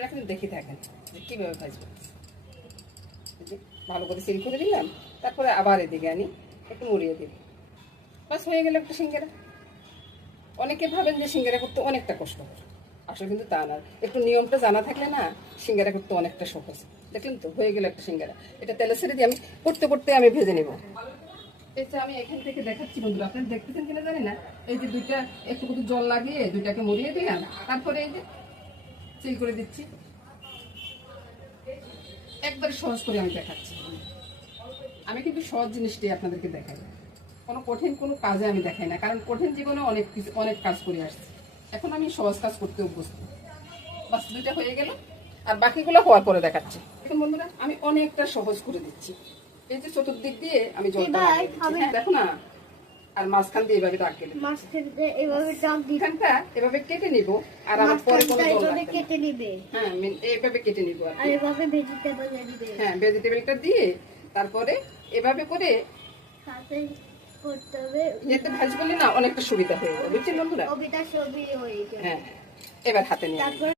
আপনারা কিন্তু দেখে থাকেন যে কীভাবে ভাজবো। ভালো করে সিল করে দিলাম, তারপরে আবার এদিকে আনি একটু মুড়িয়ে দিই, বাস হয়ে গেল একটা সিঙ্গারা। অনেকে ভাবেন যে সিঙ্গারা করতে অনেকটা কষ্ট হয়, আসলে কিন্তু তা না। একটু নিয়মটা জানা থাকলে না সিঙ্গারা করতে অনেকটা সহজ। দেখলেন তো, হয়ে গেল একটা সিঙ্গারা। এটা তেলে ছেড়ে দিয়ে আমি করতে করতে আমি ভেজে নেব। এটা আমি এখান থেকে দেখাচ্ছি বন্ধুরা, আপনারা দেখতেছেন কিনা জানি না। এই যে দুইটা একটু জল লাগিয়ে দুইটাকে মুড়িয়ে দিলাম, তারপরে এই যে চিল করে দিচ্ছি। একবারে সহজ করে আমি দেখাচ্ছি। আমি কিন্তু সহজ জিনিসটাই আপনাদেরকে দেখাই, কোনো কঠিন কোনো কাজে আমি দেখাই না, কারণ কঠিন জীবনে অনেক কাজ করে আসছি। এখন আমি সহজ কাজ করতে অভ্যস্ত। বাস দুইটা হয়ে গেল, আর বাকিগুলো হওয়ার পরে দেখাচ্ছি। এখন বন্ধুরা আমি অনেকটা সহজ করে দিচ্ছি। এই যে চতুর্দিক দিয়ে আমি জলটা দেখো না, আর মাঝখান দিয়ে এভাবে দাগ কেটে এখানটা এভাবে কেটে নিব। আর আমার পরে কোনো জল লাগবে না। কেটে নিবে। হ্যাঁ, এইভাবে কেটে নিব। আর এভাবে ভেজিটেবল দিবে। হ্যাঁ, ভেজিটেবলটা দিয়ে তারপরে এভাবে করে সাথে করতে হবে। এতে ভাজ করলে না অনেকটা সুবিধা হয়ে যাবে, বুঝছেন বন্ধুরা? কবিতা ছবি হয়ে যাবে। হ্যাঁ, এবার হাতে নিয়ে তারপর